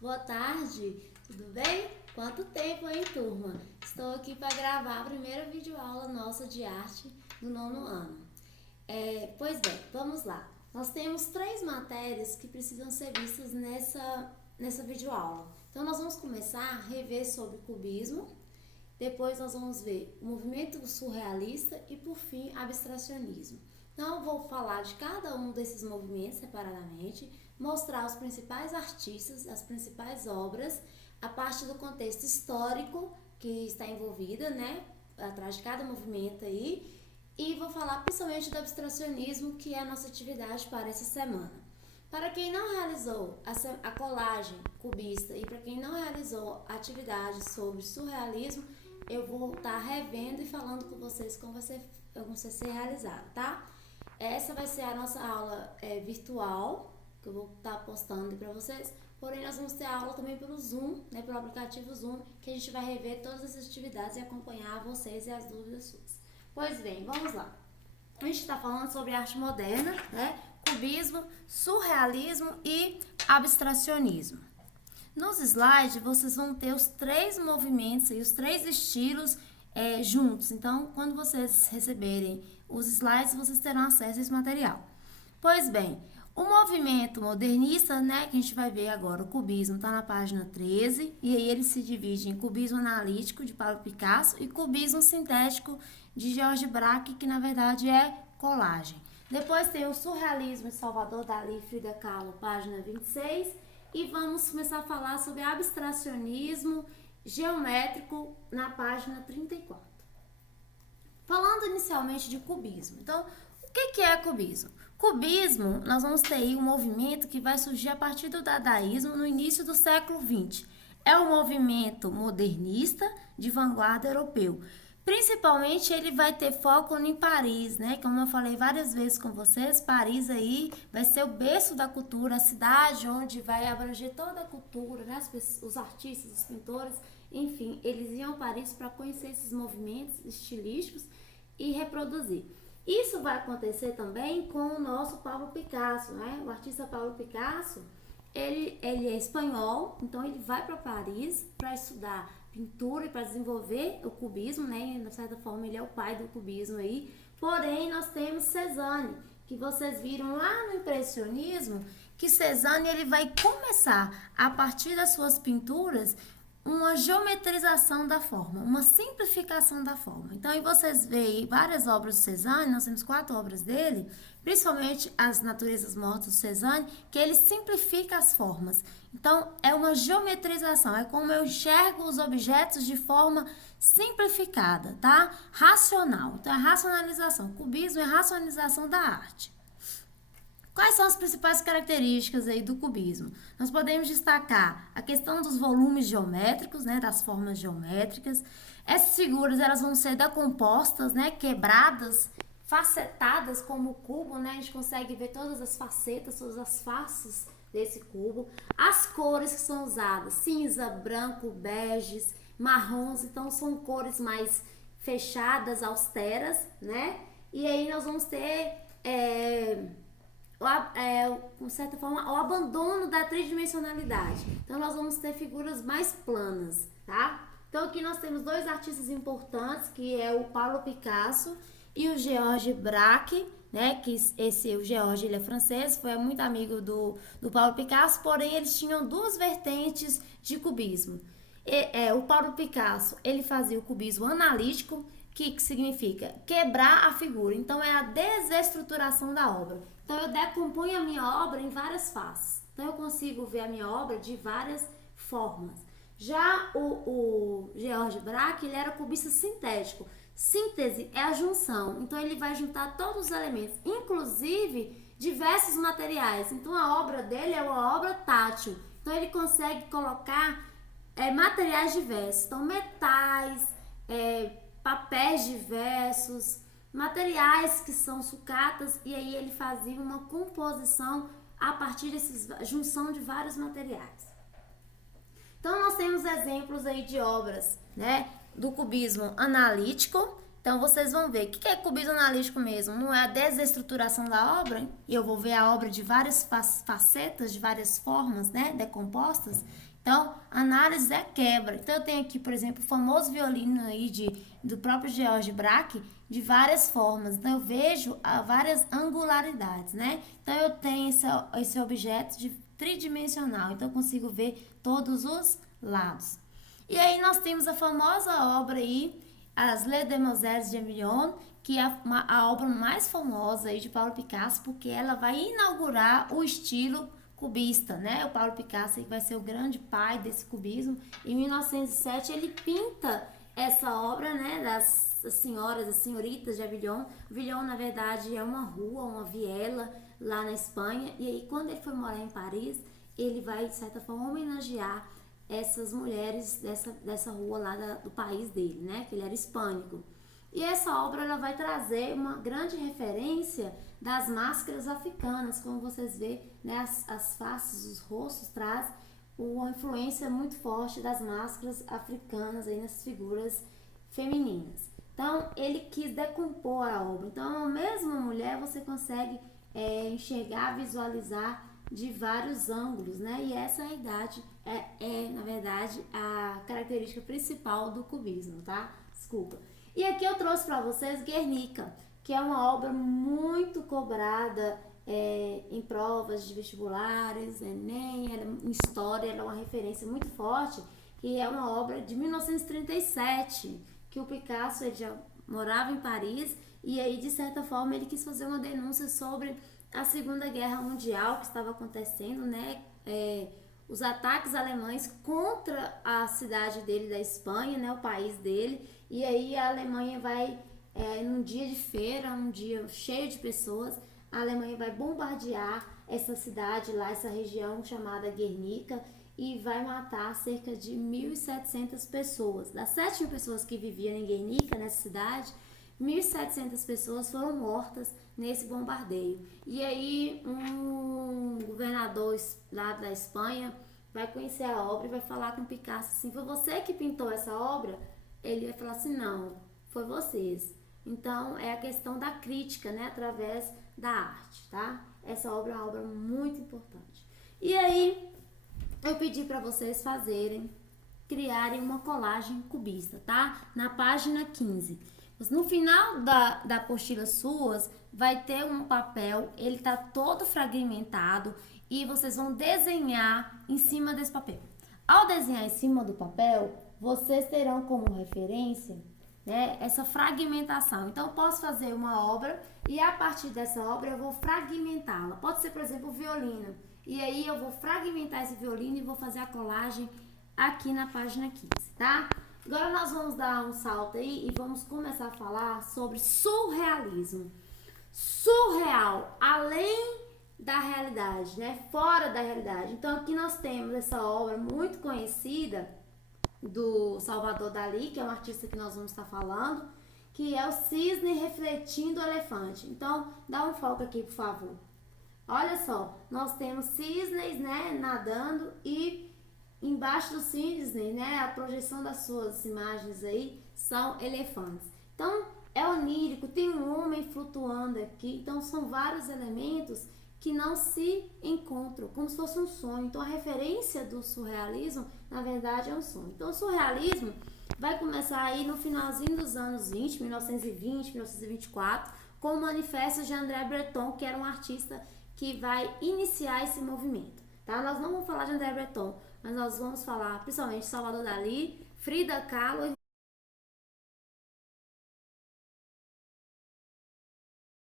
Boa tarde, tudo bem? Quanto tempo, hein, turma? Estou aqui para gravar a primeira videoaula nossa de arte do nono ano. Pois bem, vamos lá. Nós temos 3 matérias que precisam ser vistas nessa videoaula. Então, nós vamos começar a rever sobre cubismo, depois nós vamos ver o movimento surrealista e, por fim, abstracionismo. Então, eu vou falar de cada um desses movimentos separadamente, mostrar os principais artistas, as principais obras, a parte do contexto histórico que está envolvida, né, atrás de cada movimento aí, e vou falar principalmente do abstracionismo, que é a nossa atividade para essa semana. Para quem não realizou a colagem cubista e para quem não realizou a atividade sobre surrealismo, eu vou estar revendo e falando com vocês como vai ser realizado, tá? Essa vai ser a nossa aula virtual, que eu vou estar postando para vocês. Porém, nós vamos ter aula também pelo Zoom, né, pelo aplicativo Zoom, que a gente vai rever todas essas atividades e acompanhar vocês e as dúvidas suas. Pois bem, vamos lá. A gente está falando sobre arte moderna, né, cubismo, surrealismo e abstracionismo. Nos slides, vocês vão ter os 3 movimentos e os 3 estilos juntos. Então, quando vocês receberem os slides, vocês terão acesso a esse material. Pois bem, o movimento modernista, né, que a gente vai ver agora, o cubismo, está na página 13, e aí ele se divide em cubismo analítico, de Pablo Picasso, e cubismo sintético, de George Braque, que na verdade é colagem. Depois tem o surrealismo de Salvador Dalí e Frida Kahlo, página 26, e vamos começar a falar sobre abstracionismo geométrico na página 34. Falando inicialmente de cubismo. Então, o que é cubismo? Cubismo, nós vamos ter aí um movimento que vai surgir a partir do dadaísmo no início do século XX. É um movimento modernista de vanguarda europeu. Principalmente ele vai ter foco em Paris, né? Como eu falei várias vezes com vocês, Paris aí vai ser o berço da cultura, a cidade onde vai abranger toda a cultura, né? Os artistas, os pintores, enfim, eles iam a Paris para conhecer esses movimentos estilísticos e reproduzir. Isso vai acontecer também com o nosso Pablo Picasso, né? O artista Pablo Picasso, ele é espanhol, então ele vai para Paris para estudar pintura e para desenvolver o cubismo, né? De certa forma ele é o pai do cubismo aí. Porém, nós temos Cézanne, que vocês viram lá no impressionismo, que Cézanne ele vai começar a partir das suas pinturas uma geometrização da forma, uma simplificação da forma. Então, aí vocês veem várias obras do Cézanne, nós temos 4 obras dele, principalmente as Naturezas Mortas do Cézanne, que ele simplifica as formas. Então, é uma geometrização, é como eu enxergo os objetos de forma simplificada, tá? Racional. Então, é racionalização. O cubismo é racionalização da arte. Quais são as principais características aí do cubismo? Nós podemos destacar a questão dos volumes geométricos, né, das formas geométricas. Essas figuras elas vão ser decompostas, né, quebradas, facetadas como o cubo, né? A gente consegue ver todas as facetas, todas as faces desse cubo. As cores que são usadas, cinza, branco, beges, marrons, então são cores mais fechadas, austeras, né? E aí nós vamos ter de certa forma, o abandono da tridimensionalidade. Então, nós vamos ter figuras mais planas, tá? Então, aqui nós temos 2 artistas importantes, que é o Pablo Picasso e o George Braque, né? Que o George, ele é francês, foi muito amigo do Pablo Picasso, porém, eles tinham 2 vertentes de cubismo. O Pablo Picasso, ele fazia o cubismo analítico, que significa quebrar a figura. Então, é a desestruturação da obra. Então, eu decomponho a minha obra em várias faces. Então, eu consigo ver a minha obra de várias formas. Já o George Braque, ele era cubista sintético. Síntese é a junção. Então, ele vai juntar todos os elementos, inclusive diversos materiais. Então, a obra dele é uma obra tátil. Então, ele consegue colocar materiais diversos. Então, metais, papéis diversos, materiais que são sucatas, e aí ele fazia uma composição a partir dessa junção de vários materiais. Então, nós temos exemplos aí de obras, né, do cubismo analítico, Então vocês vão ver. O que é cubismo analítico mesmo? Não é a desestruturação da obra? E eu vou ver a obra de várias facetas, de várias formas, né? Decompostas. Então, análise é quebra. Então, eu tenho aqui, por exemplo, o famoso violino aí do próprio George Braque, de várias formas. Então, eu vejo várias angularidades, né? Então, eu tenho esse objeto tridimensional. Então, eu consigo ver todos os lados. E aí, nós temos a famosa obra aí, As Les Demoiselles de Emilion, que é a obra mais famosa aí de Pablo Picasso, porque ela vai inaugurar o estilo cubista, né? O Pablo Picasso vai ser o grande pai desse cubismo. Em 1907 ele pinta essa obra, né, das senhoras, as senhoritas de Avignon. Avignon, na verdade, é uma rua, uma viela lá na Espanha. E aí, quando ele foi morar em Paris, ele vai, de certa forma, homenagear essas mulheres dessa rua lá do país dele, né? Que ele era hispânico. E essa obra ela vai trazer uma grande referência das máscaras africanas, como vocês vê, né, as faces, os rostos traz uma influência muito forte das máscaras africanas aí nas figuras femininas. Então ele quis decompor a obra. Então a mesma mulher você consegue enxergar, visualizar de vários ângulos, né? E essa na verdade a característica principal do cubismo, tá? Desculpa. E aqui eu trouxe para vocês Guernica, que é uma obra muito cobrada em provas de vestibulares, Enem, em história, ela é uma referência muito forte, que é uma obra de 1937, que o Picasso ele já morava em Paris, e aí, de certa forma, ele quis fazer uma denúncia sobre a Segunda Guerra Mundial que estava acontecendo, né? Os ataques alemães contra a cidade dele, da Espanha, né? O país dele, e aí a Alemanha vai, num dia de feira, um dia cheio de pessoas, a Alemanha vai bombardear essa cidade lá, essa região chamada Guernica, e vai matar cerca de 1.700 pessoas. Das 7.000 pessoas que viviam em Guernica, nessa cidade, 1.700 pessoas foram mortas nesse bombardeio. E aí um governador lá da Espanha vai conhecer a obra e vai falar com o Picasso assim: foi você que pintou essa obra? Ele vai falar assim: não, foi vocês. Então é a questão da crítica, né, através da arte, tá? Essa obra é uma obra muito importante. E aí eu pedi para vocês criarem uma colagem cubista, tá? Na página 15. No final da apostila suas, vai ter um papel, ele tá todo fragmentado e vocês vão desenhar em cima desse papel. Ao desenhar em cima do papel, vocês terão como referência, né, essa fragmentação. Então, eu posso fazer uma obra e a partir dessa obra eu vou fragmentá-la. Pode ser, por exemplo, o violino. E aí eu vou fragmentar esse violino e vou fazer a colagem aqui na página 15, tá? Agora nós vamos dar um salto aí e vamos começar a falar sobre surrealismo. Surreal, além da realidade, né? Fora da realidade. Então aqui nós temos essa obra muito conhecida do Salvador Dalí, que é um artista que nós vamos estar falando, que é o cisne refletindo o elefante. Então dá um foco aqui, por favor. Olha só, nós temos cisnes, né, nadando e embaixo do cisne, né, a projeção das suas imagens aí são elefantes. Então é onírico, tem um homem flutuando aqui, então são vários elementos que não se encontram, como se fosse um sonho. Então a referência do surrealismo, na verdade, é um sonho. Então o surrealismo vai começar aí no finalzinho dos anos 20, 1920, 1924, com o Manifesto de André Breton, que era um artista que vai iniciar esse movimento, tá? Nós não vamos falar de André Breton, mas nós vamos falar principalmente de Salvador Dalí, Frida Kahlo